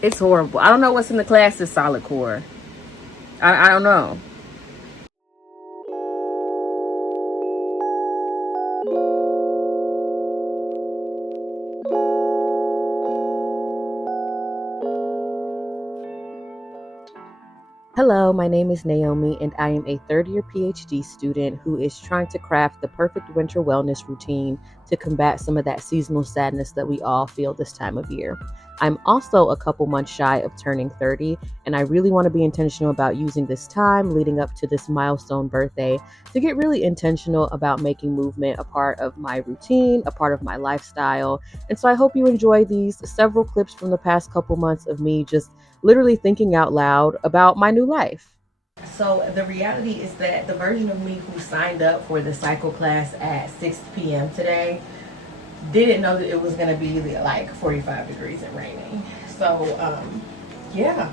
It's horrible. I don't know what's in the class this solid core. I don't know. Hello, my name is Naomi, and I am a third-year PhD student who is trying to craft the perfect winter wellness routine to combat some of that seasonal sadness that we all feel this time of year. I'm also a couple months shy of turning 30, and I really want to be intentional about using this time leading up to this milestone birthday to get really intentional about making movement a part of my routine, a part of my lifestyle. And so I hope you enjoy these several clips from the past couple months of me just literally thinking out loud about my new life. So the reality is that the version of me who signed up for the cycle class at 6 p.m. today didn't know that it was going to be like 45 degrees and raining. So yeah,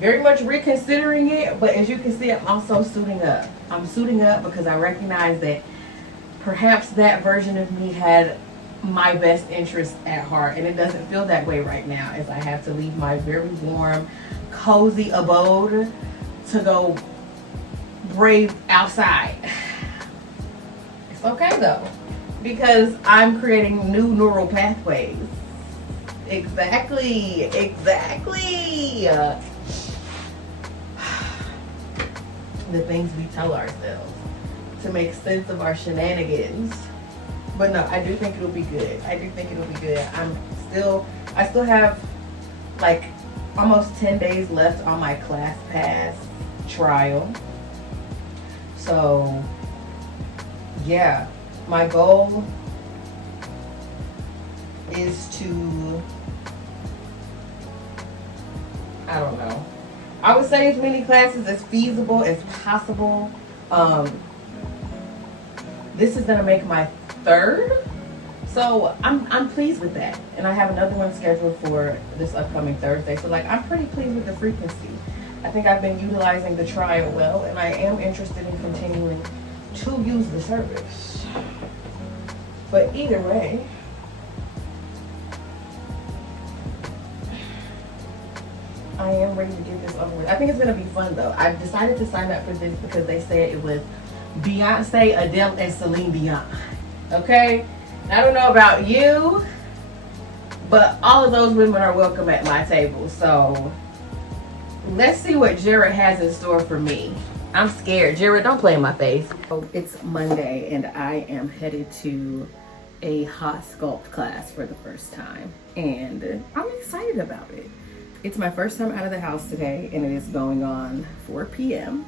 very much reconsidering it. But as you can see, I'm also suiting up. I'm suiting up because I recognize that perhaps that version of me had my best interest at heart, and it doesn't feel that way right now as I have to leave my very warm, cozy abode to go brave outside. It's okay though, because I'm creating new neural pathways. Exactly. The things we tell ourselves to make sense of our shenanigans. But no, I do think it'll be good. I still have like almost 10 days left on my class pass trial. So yeah, my goal is to, I don't know, I would say as many classes as feasible as possible. This is gonna make my third, so I'm pleased with that, and I have another one scheduled for this upcoming Thursday. So like I'm pretty pleased with the frequency. I think I've been utilizing the trial well, and I am interested in continuing to use the service. But either way, I am ready to get this over with. I think it's gonna be fun though. I decided to sign up for this because they said it was Beyonce, Adele, and Celine Dion. Okay? I don't know about you, but all of those women are welcome at my table. So let's see what Jared has in store for me. I'm scared. Jared, don't play in my face. Oh, it's Monday and I am headed to a hot sculpt class for the first time. And I'm excited about it. It's my first time out of the house today, and it is going on 4 p.m.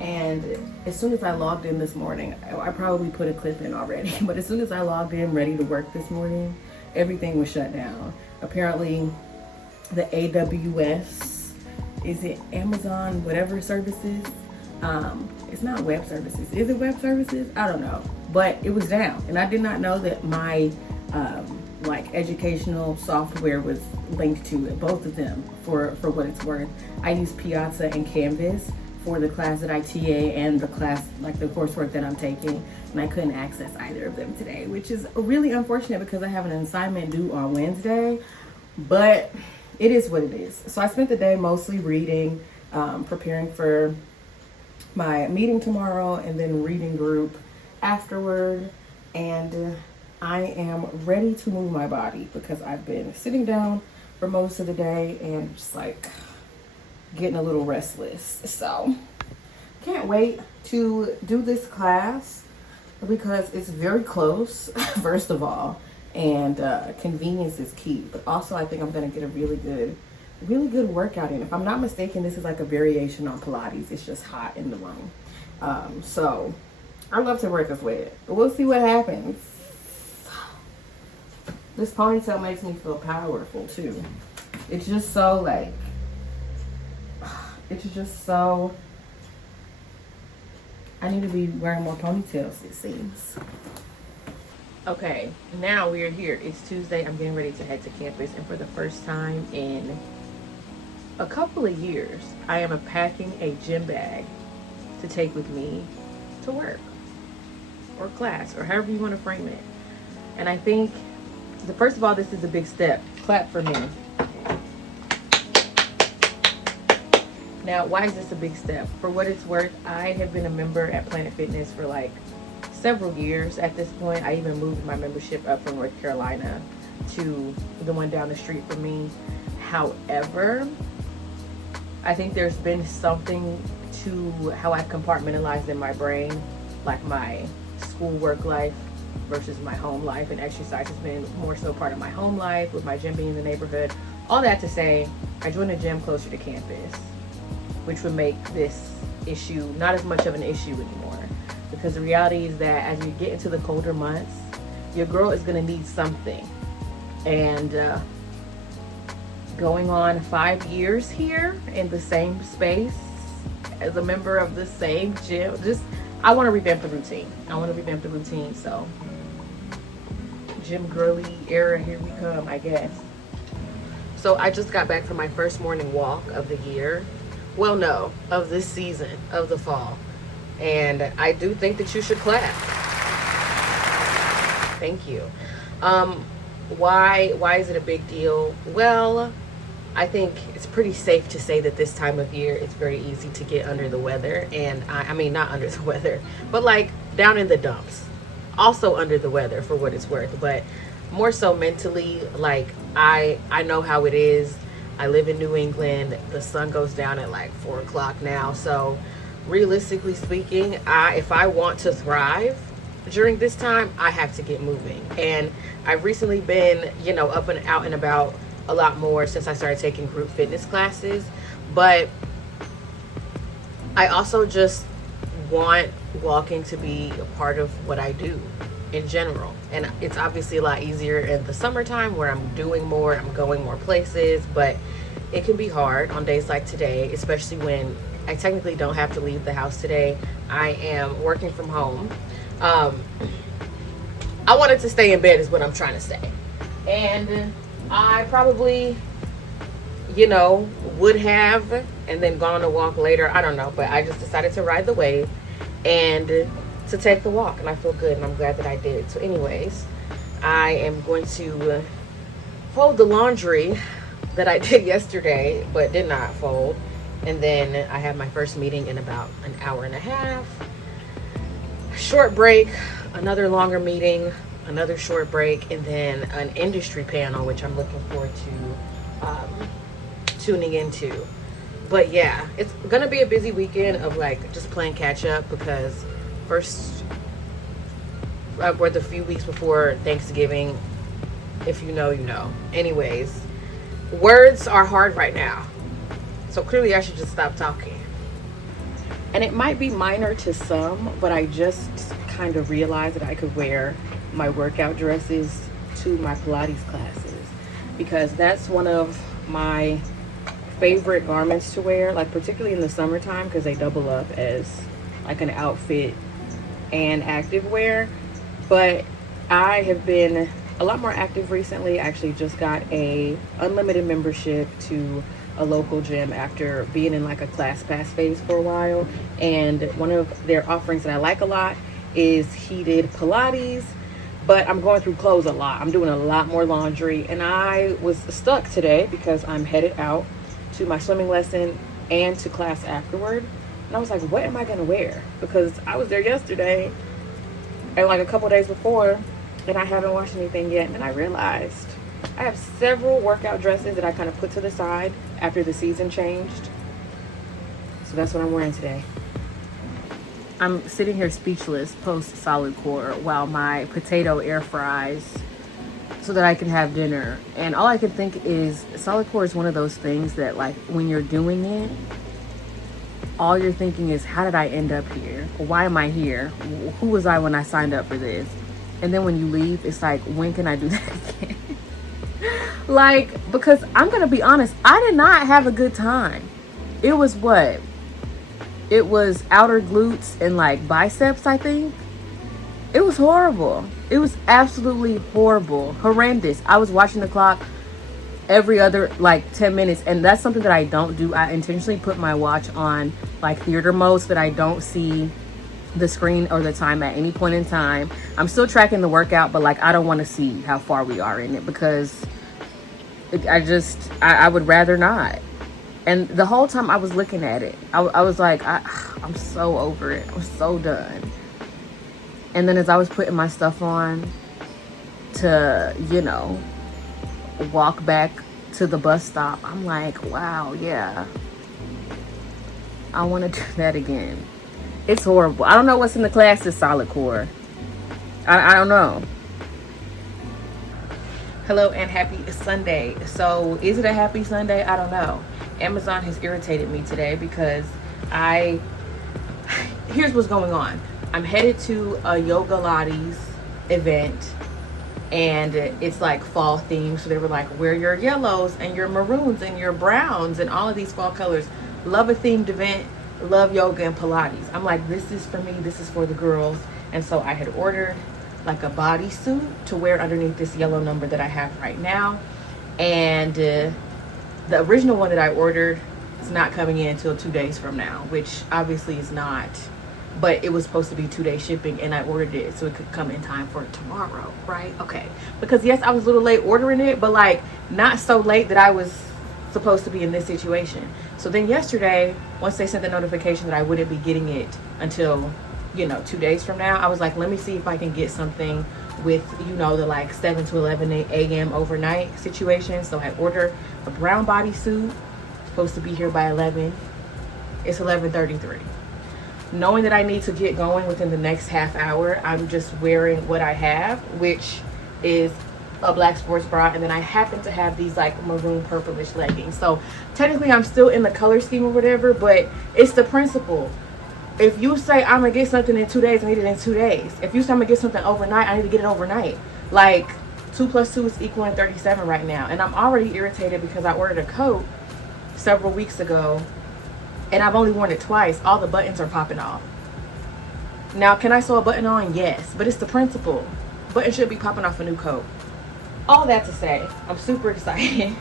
And as soon as I logged in this morning, I probably put a clip in already, but as soon as I logged in ready to work this morning, everything was shut down. Apparently the AWS, is it Amazon, whatever services? It's not web services. Is it web services? I don't know, but it was down. And I did not know that my like educational software was linked to it, both of them for what it's worth. I use Piazza and Canvas for the class that I TA and the class, like the coursework that I'm taking, and I couldn't access either of them today, which is really unfortunate because I have an assignment due on Wednesday, but it is what it is. So I spent the day mostly reading, preparing for my meeting tomorrow, and then reading group afterward, and I am ready to move my body because I've been sitting down for most of the day and just like getting a little restless. So can't wait to do this class because it's very close, first of all, and convenience is key. But also I think I'm gonna get a really good workout in. If I'm not mistaken, this is like a variation on Pilates. It's just hot in the room. So I love to work this way. We'll see what happens. This ponytail makes me feel powerful too. It's just so like, it's just so, I need to be wearing more ponytails, it seems. Okay, now we are here. It's Tuesday. I'm getting ready to head to campus, and for the first time in a couple of years, I am packing a gym bag to take with me to work or class or however you want to frame it. And I think, first of all, this is a big step. Clap for me. Now, why is this a big step? For what it's worth, I have been a member at Planet Fitness for like several years at this point. I even moved my membership up from North Carolina to the one down the street from me. However, I think there's been something to how I compartmentalized in my brain, like my school work life versus my home life, and exercise has been more so part of my home life, with my gym being in the neighborhood. All that to say, I joined a gym closer to campus, which would make this issue not as much of an issue anymore, because the reality is that as we get into the colder months, your girl is going to need something. And going on 5 years here in the same space as a member of the same gym, I want to revamp the routine. So gym girly era, here we come, I guess. So I just got back from my first morning walk of the year. Well, no, of this season, of the fall. And I do think that you should clap. Thank you. Why is it a big deal? Well, I think it's pretty safe to say that this time of year it's very easy to get under the weather. And I mean, not under the weather, but like down in the dumps. Also under the weather, for what it's worth, but more so mentally. Like I know how it is. I live in New England. The sun goes down at like 4 o'clock now. So realistically speaking, if I want to thrive during this time, I have to get moving. And I've recently been, up and out and about a lot more since I started taking group fitness classes. But I also just want walking to be a part of what I do in general. And it's obviously a lot easier in the summertime where I'm doing more, I'm going more places, but it can be hard on days like today, especially when I technically don't have to leave the house today. I am working from home. I wanted to stay in bed is what I'm trying to say. And I probably, would have and then gone to walk later. I don't know, but I just decided to ride the wave and to take the walk, and I feel good, and I'm glad that I did. So anyways, I am going to fold the laundry that I did yesterday but did not fold, and then I have my first meeting in about an hour and a half. Short break, another longer meeting, another short break, and then an industry panel, which I'm looking forward to tuning into. But yeah, it's gonna be a busy weekend of like just playing catch up, because first or the few weeks before Thanksgiving, if you know, you know. Anyways, words are hard right now, so clearly I should just stop talking. And it might be minor to some, but I just kind of realized that I could wear my workout dresses to my Pilates classes, because that's one of my favorite garments to wear, like particularly in the summertime, because they double up as like an outfit and active wear. But I have been a lot more active recently. I actually just got a unlimited membership to a local gym after being in like a class pass phase for a while, and one of their offerings that I like a lot is heated Pilates. But I'm going through clothes a lot. I'm doing a lot more laundry, and I was stuck today because I'm headed out to my swimming lesson and to class afterward. And I was like, what am I gonna wear? Because I was there yesterday and like a couple days before, and I haven't washed anything yet. And I realized I have several workout dresses that I kind of put to the side after the season changed. So that's what I'm wearing today. I'm sitting here speechless post solid core while my potato air fries so that I can have dinner. And all I can think is solid core is one of those things that, like, when you're doing it, all you're thinking is, how did I end up here? Why am I here? Who was I when I signed up for this? And then when you leave, it's like, when can I do that again? Like, because I'm gonna be honest, I did not have a good time. It was what? It was outer glutes and like biceps, I think. It was horrible. It was absolutely horrible. Horrendous. I was watching the clock every other like 10 minutes, and that's something that I don't do. I intentionally put my watch on like theater mode so that I don't see the screen or the time at any point in time. I'm still tracking the workout, but like I don't want to see how far we are in it, because I would rather not. And the whole time I was looking at it, I was like, I'm so over it. I'm so done. And then as I was putting my stuff on to, walk back to the bus stop, I'm like, wow, yeah, I want to do that again. It's horrible. I don't know what's in the class is solid core. I don't know. Hello and happy Sunday. So is it a happy Sunday? I don't know. Amazon has irritated me today because here's what's going on. I'm headed to a Yoga Lattes event, and it's like fall themed. So they were like, wear your yellows and your maroons and your browns and all of these fall colors. Love a themed event. Love yoga and Pilates. I'm like, this is for me. This is for the girls. And so I had ordered like a bodysuit to wear underneath this yellow number that I have right now. And the original one that I ordered is not coming in until 2 days from now, which obviously is not. But it was supposed to be 2-day shipping, and I ordered it so it could come in time for tomorrow, right? Okay. Because yes, I was a little late ordering it, but like not so late that I was supposed to be in this situation. So then yesterday, once they sent the notification that I wouldn't be getting it until 2 days from now, I was like, let me see if I can get something with the like 7 to 11 a.m. overnight situation. So I ordered a brown bodysuit, supposed to be here by 11. It's 11:33. Knowing that I need to get going within the next half hour, I'm just wearing what I have, which is a black sports bra, and then I happen to have these like maroon purplish leggings. So technically I'm still in the color scheme or whatever, but it's the principle. If you say I'm gonna get something in 2 days, I need it in 2 days. If you say I'm gonna get something overnight, I need to get it overnight. Like 2 plus 2 is equaling 37 right now. And I'm already irritated because I ordered a coat several weeks ago and I've only worn it twice. All the buttons are popping off. Now, can I sew a button on? Yes, but it's the principle. Button should be popping off a new coat. All that to say, I'm super excited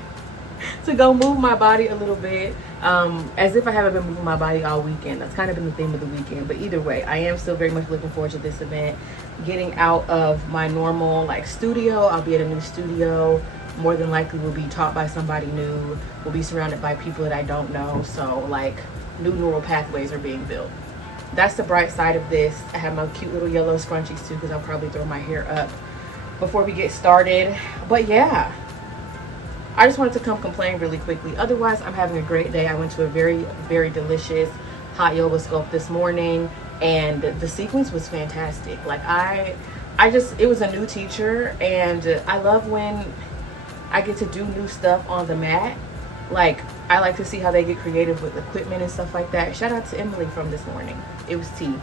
to go move my body a little bit, as if I haven't been moving my body all weekend. That's kind of been the theme of the weekend. But either way, I am still very much looking forward to this event. Getting out of my normal like studio. I'll be at a new studio. More than likely will be taught by somebody new. We'll be surrounded by people that I don't know. So like new neural pathways are being built. That's the bright side of this. I have my cute little yellow scrunchies too, because I'll probably throw my hair up before we get started. But yeah, I just wanted to come complain really quickly. Otherwise, I'm having a great day. I went to a very, very delicious hot yoga sculpt this morning, and the sequence was fantastic. Like it was a new teacher, and I love when I get to do new stuff on the mat. Like, I like to see how they get creative with equipment and stuff like that. Shout out to Emily from this morning. It was tea.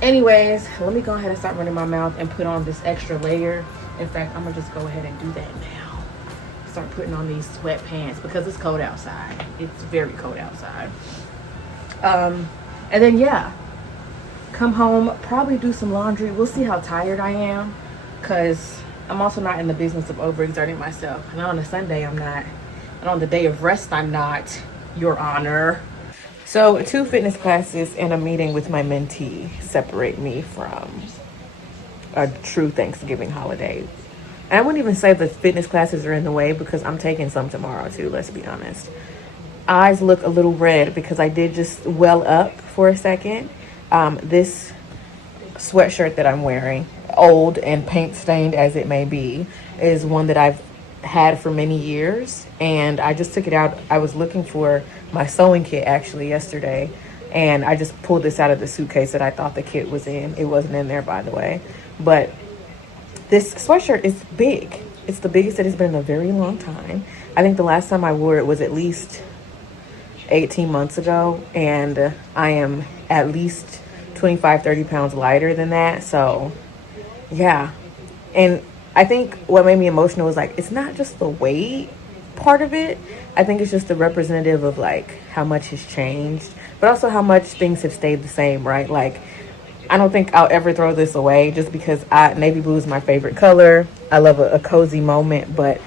Anyways, let me go ahead and start running my mouth and put on this extra layer. In fact, I'm gonna just go ahead and do that now. Start putting on these sweatpants because it's cold outside. It's very cold outside. And then yeah, come home, probably do some laundry. We'll see how tired I am, because I'm also not in the business of overexerting myself. And on a Sunday, I'm not. And on the day of rest, I'm not, Your Honor. So 2 fitness classes and a meeting with my mentee separate me from a true Thanksgiving holiday. And I wouldn't even say the fitness classes are in the way, because I'm taking some tomorrow too, let's be honest. Eyes look a little red because I did just well up for a second. This sweatshirt that I'm wearing, old and paint stained as it may be, is one that I've had for many years, and I just took it out. I was looking for my sewing kit actually yesterday, and I just pulled this out of the suitcase that I thought the kit was in. It wasn't in there, by the way. But this sweatshirt is big. It's the biggest it has been in a very long time. I think the last time I wore it was at least 18 months ago, and I am at least 25-30 pounds lighter than that. So yeah. And I think what made me emotional was like, it's not just the weight part of it. I think it's just a representative of like how much has changed, but also how much things have stayed the same, right? Like, I don't think I'll ever throw this away just because navy blue is my favorite color. I love a cozy moment, but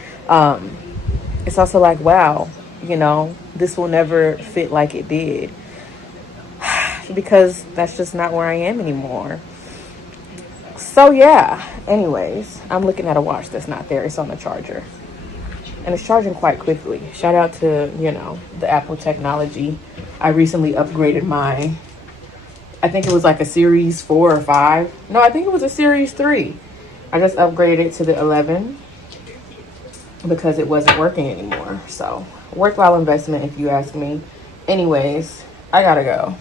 it's also like, wow, this will never fit like it did, because that's just not where I am anymore. So yeah, anyways, I'm looking at a watch that's not there. It's on the charger. and it's charging quite quickly. Shout out to, you know, the Apple technology. I recently upgraded mine. I think it was like a series 4 or 5. No, I think it was a series 3. I just upgraded it to the 11 because it wasn't working anymore. So, worthwhile investment if you ask me. Anyways, I gotta go.